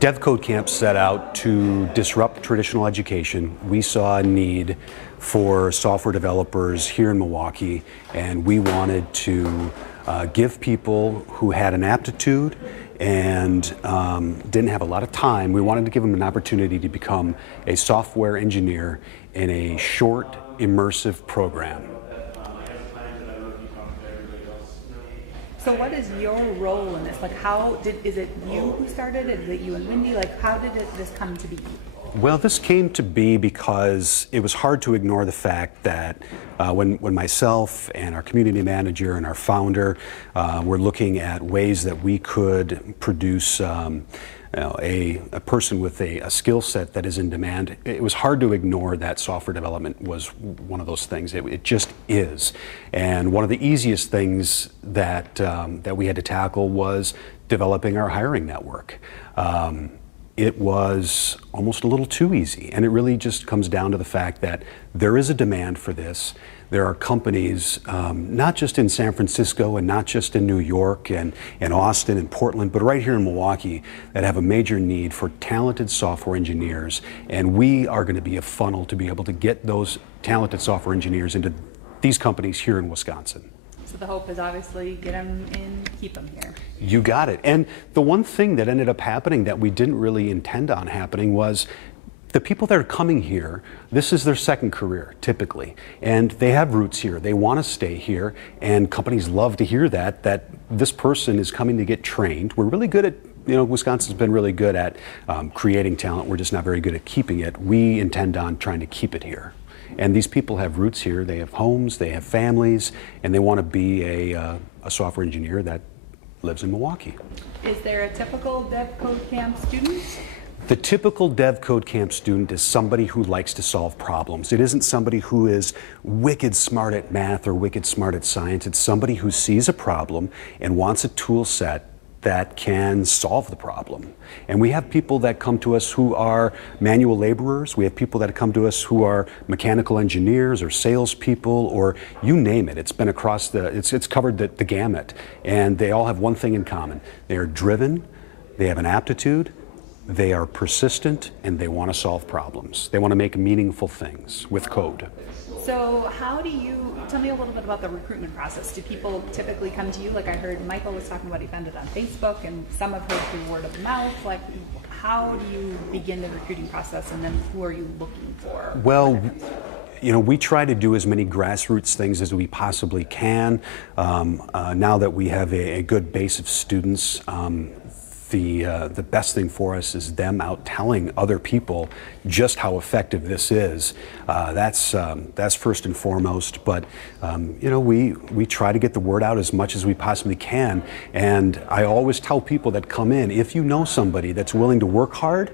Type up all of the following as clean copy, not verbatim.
devCodeCamp set out to disrupt traditional education. We saw a need for software developers here in Milwaukee, and we wanted to give people who had an aptitude and didn't have a lot of time, we wanted to give them an opportunity to become a software engineer in a short, immersive program. So what is your role in this? Like, is it you who started it? Is it you and Wendy? Like, how did this come to be? Well, this came to be because it was hard to ignore the fact that when myself and our community manager and our founder were looking at ways that we could produce a person with a skill set that is in demand, it was hard to ignore that software development was one of those things. It just is. And one of the easiest things that, that we had to tackle was developing our hiring network. It was almost a little too easy, and it really just comes down to the fact that there is a demand for this. There are companies, not just in San Francisco and not just in New York and Austin and Portland, but right here in Milwaukee, that have a major need for talented software engineers, and we are going to be a funnel to be able to get those talented software engineers into these companies here in Wisconsin. So the hope is obviously get them in, keep them here. You got it. And the one thing that ended up happening that we didn't really intend on happening was the people that are coming here, this is their second career, typically. And they have roots here. They want to stay here. And companies love to hear that this person is coming to get trained. We're really good at, Wisconsin's been really good at creating talent. We're just not very good at keeping it. We intend on trying to keep it here. And these people have roots here. They have homes, they have families, and they want to be a software engineer that lives in Milwaukee. Is there a typical devCodeCamp student? The typical devCodeCamp student is somebody who likes to solve problems. It isn't somebody who is wicked smart at math or wicked smart at science. It's somebody who sees a problem and wants a tool set that can solve the problem. And we have people that come to us who are manual laborers. We have people that come to us who are mechanical engineers or salespeople, or you name it. It's been across it's covered the gamut. And they all have one thing in common. They are driven, they have an aptitude, they are persistent, and they want to solve problems. They want to make meaningful things with code. So tell me a little bit about the recruitment process. Do people typically come to you? Like I heard Michael was talking about he found it on Facebook, and some have heard through word of mouth. Like, how do you begin the recruiting process, and then who are you looking for? Well, we try to do as many grassroots things as we possibly can. Now that we have a good base of students, the best thing for us is them out telling other people just how effective this is. That's first and foremost. But we try to get the word out as much as we possibly can. And I always tell people that come in, if you know somebody that's willing to work hard,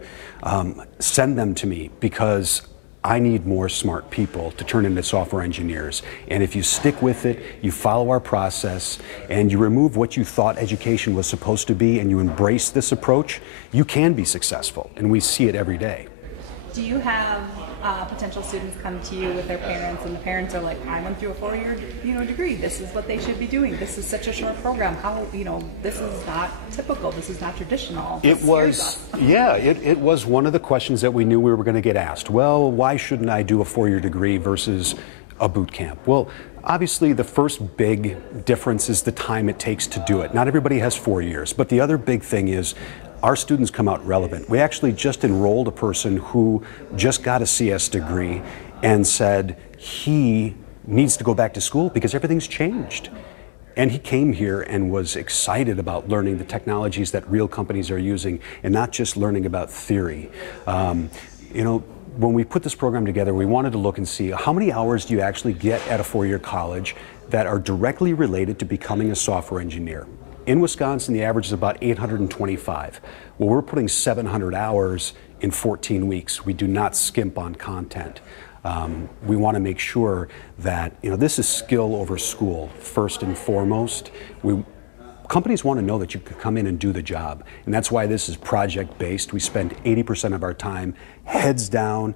send them to me, because I need more smart people to turn into software engineers. And if you stick with it, you follow our process, and you remove what you thought education was supposed to be, and you embrace this approach, you can be successful. And we see it every day. Do you have potential students come to you with their parents, and the parents are like, I went through a 4-year degree. This is what they should be doing. This is such a short program. How, this is not typical. This is not traditional. It was, yeah, it was one of the questions that we knew we were going to get asked. Well, why shouldn't I do a 4-year degree versus a boot camp? Well, obviously the first big difference is the time it takes to do it. Not everybody has 4 years, but the other big thing is our students come out relevant. We actually just enrolled a person who just got a CS degree and said he needs to go back to school because everything's changed. And he came here and was excited about learning the technologies that real companies are using, and not just learning about theory. When we put this program together, we wanted to look and see how many hours do you actually get at a 4-year college that are directly related to becoming a software engineer. In Wisconsin, the average is about 825. Well, we're putting 700 hours in 14 weeks. We do not skimp on content. We want to make sure that this is skill over school, first and foremost. Companies want to know that you can come in and do the job, and that's why this is project-based. We spend 80% of our time heads down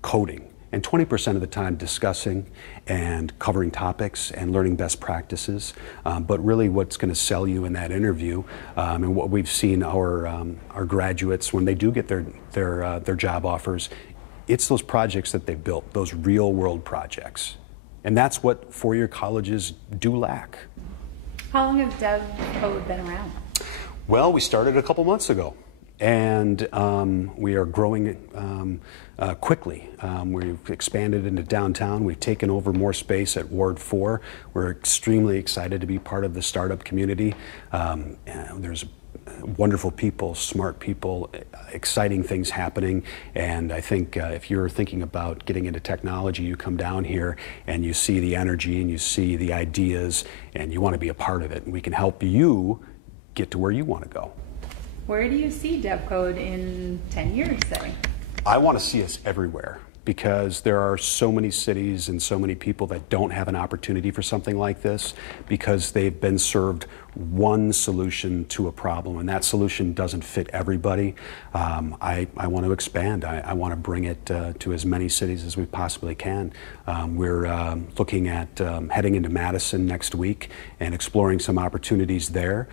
coding. and 20% of the time discussing and covering topics and learning best practices. But really what's going to sell you in that interview, and what we've seen our graduates, when they do get their job offers, it's those projects that they've built, those real world projects. And that's what four-year colleges do lack. How long has DevCode been around? Well, we started a couple months ago, and we are growing quickly. We've expanded into downtown. We've taken over more space at Ward 4. We're extremely excited to be part of the startup community. There's wonderful people, smart people, exciting things happening, and I think if you're thinking about getting into technology, you come down here and you see the energy and you see the ideas and you want to be a part of it, and we can help you get to where you want to go. Where do you see DevCode in 10 years, say? I want to see us everywhere, because there are so many cities and so many people that don't have an opportunity for something like this because they've been served one solution to a problem, and that solution doesn't fit everybody. I want to expand. I want to bring it to as many cities as we possibly can. We're looking at heading into Madison next week and exploring some opportunities there.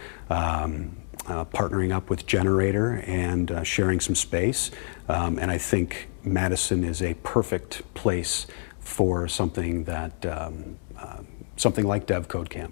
Partnering up with Generator and sharing some space. And I think Madison is a perfect place for something that, something like devCodeCamp.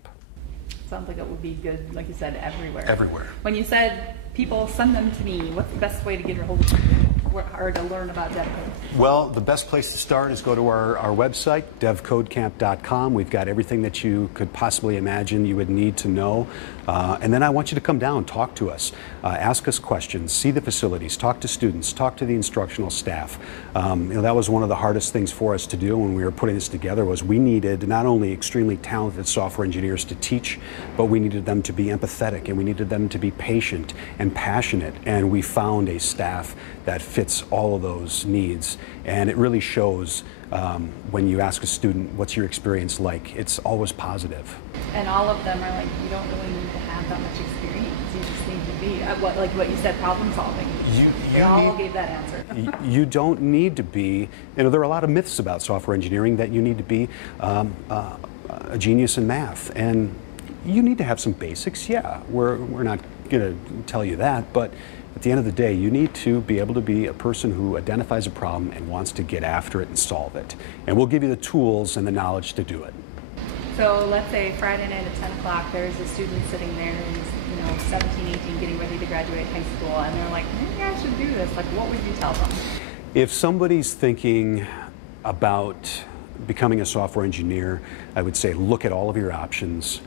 Sounds like it would be good, like you said, everywhere. Everywhere. When you said people send them to me, what's the best way to get a hold of you or to learn about DevCode? Well, the best place to start is go to our website, devcodecamp.com. We've got everything that you could possibly imagine you would need to know. And then I want you to come down, talk to us, ask us questions, see the facilities, talk to students, talk to the instructional staff. You know, that was one of the hardest things for us to do when we were putting this together, was we needed not only extremely talented software engineers to teach, but we needed them to be empathetic, and we needed them to be patient and passionate. And we found a staff that fits all of those needs. And it really shows when you ask a student, what's your experience like? It's always positive. And all of them are like, you don't really need to have that much experience. You just need to be, like what you said, problem solving. They all gave that answer. You don't need to be, you know, there are a lot of myths about software engineering that you need to be a genius in math. And you need to have some basics, yeah. We're not going to tell you that, but at the end of the day, you need to be able to be a person who identifies a problem and wants to get after it and solve it. And we'll give you the tools and the knowledge to do it. So let's say Friday night at 10 o'clock, there's a student sitting there who's, you know, 17, 18, getting ready to graduate high school, and they're like, maybe I should do this. Like, what would you tell them? If somebody's thinking about becoming a software engineer, I would say look at all of your options.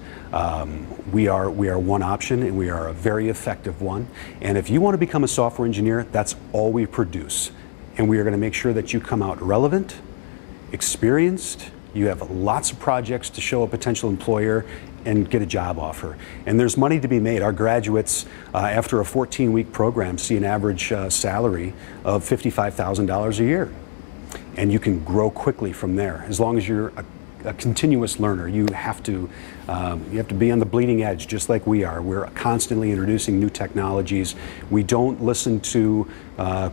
We are one option, and we are a very effective one. And if you want to become a software engineer, that's all we produce. And we are going to make sure that you come out relevant, experienced, you have lots of projects to show a potential employer, and get a job offer. And there's money to be made. Our graduates, after a 14-week program, see an average salary of $55,000 a year. And you can grow quickly from there. As long as you're a continuous learner, you have to be on the bleeding edge, just like we are. We're constantly introducing new technologies. We don't listen to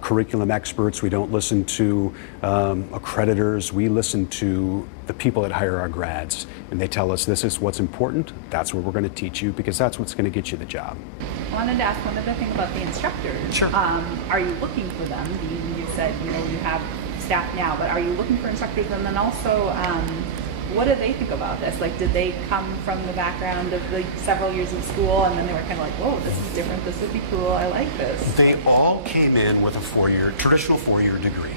curriculum experts. We don't listen to accreditors. We listen to the people that hire our grads, and they tell us this is what's important. That's what we're going to teach you, because that's what's going to get you the job. I wanted to ask one other thing about the instructors. Sure. Are you looking for them? You said, you know, you have staff now, but are you looking for instructors? And then also, what do they think about this? Like, did they come from the background of like several years of school, and then they were kind of like, whoa, this is different, this would be cool, I like this? They all came in with a traditional four-year degree.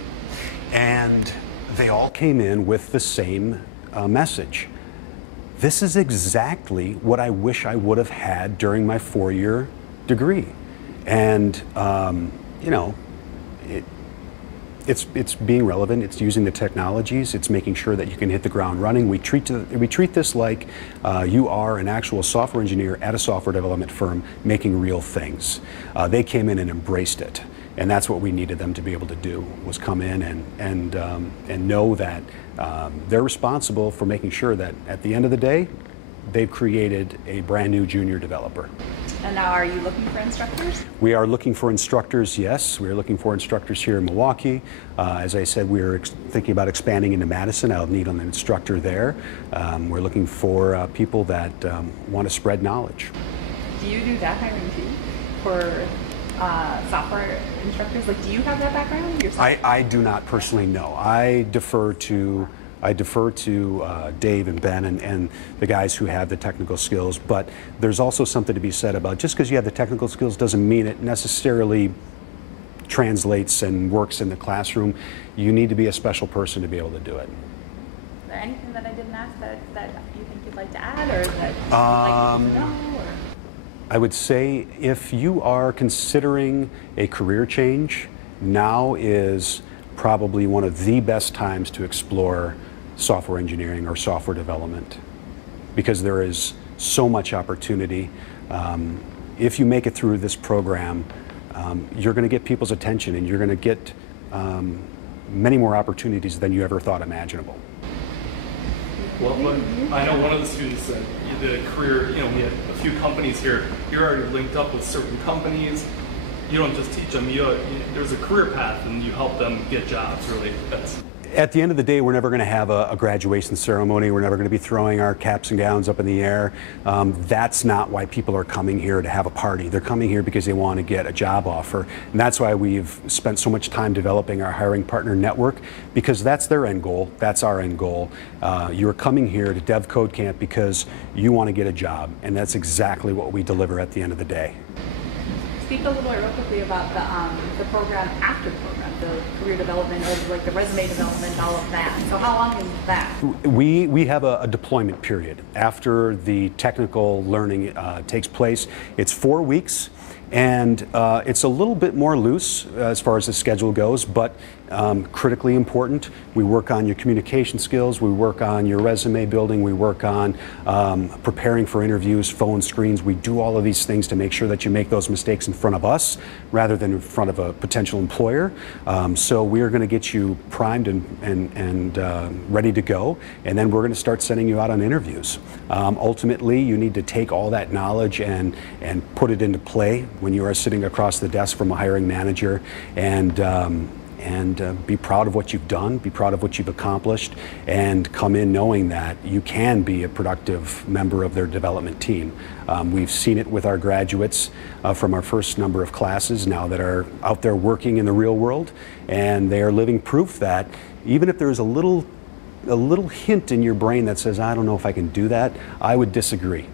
And they all came in with the same message. This is exactly what I wish I would have had during my four-year degree. And, you know, it's being relevant, it's using the technologies, it's making sure that you can hit the ground running. We treat this like you are an actual software engineer at a software development firm making real things. They came in and embraced it, and that's what we needed them to be able to do, was come in and know that they're responsible for making sure that at the end of the day, they've created a brand new junior developer. And now are you looking for instructors? We are looking for instructors, yes. We are looking for instructors here in Milwaukee. As I said, we're thinking about expanding into Madison. I'll need an instructor there. We're looking for people that want to spread knowledge. Do you do that hiring too for software instructors? Like, do you have that background yourself? I do not personally know. I defer to Dave and Ben and the guys who have the technical skills, but there's also something to be said about just because you have the technical skills doesn't mean it necessarily translates and works in the classroom. You need to be a special person to be able to do it. Is there anything that I didn't ask that you think you'd like to add, or that you'd like people to know? Or? I would say if you are considering a career change, now is probably one of the best times to explore software engineering or software development, because there is so much opportunity. If you make it through this program, you're going to get people's attention, and you're going to get many more opportunities than you ever thought imaginable. Well, I know one of the students said the career, we had a few companies here. You're already linked up with certain companies. You don't just teach them, there's a career path, and you help them get jobs, really. At the end of the day, we're never going to have a graduation ceremony. We're never going to be throwing our caps and gowns up in the air. That's not why people are coming here to have a party. They're coming here because they want to get a job offer. And that's why we've spent so much time developing our hiring partner network, because that's their end goal. That's our end goal. You're coming here to devCodeCamp because you want to get a job. And that's exactly what we deliver at the end of the day. Speak a little bit real quickly about the program after the program, the career development, or like the resume development, all of that. So how long is that? We have a deployment period after the technical learning takes place. It's 4 weeks, and it's a little bit more loose as far as the schedule goes, but critically important. We work on your communication skills, we work on your resume building, we work on preparing for interviews, phone screens. We do all of these things to make sure that you make those mistakes in front of us rather than in front of a potential employer. So we're going to get you primed and ready to go, and then we're going to start sending you out on interviews. Ultimately, you need to take all that knowledge and put it into play when you are sitting across the desk from a hiring manager, and be proud of what you've done, be proud of what you've accomplished, and come in knowing that you can be a productive member of their development team. We've seen it with our graduates from our first number of classes now that are out there working in the real world, and they are living proof that even if there's a little hint in your brain that says, I don't know if I can do that, I would disagree.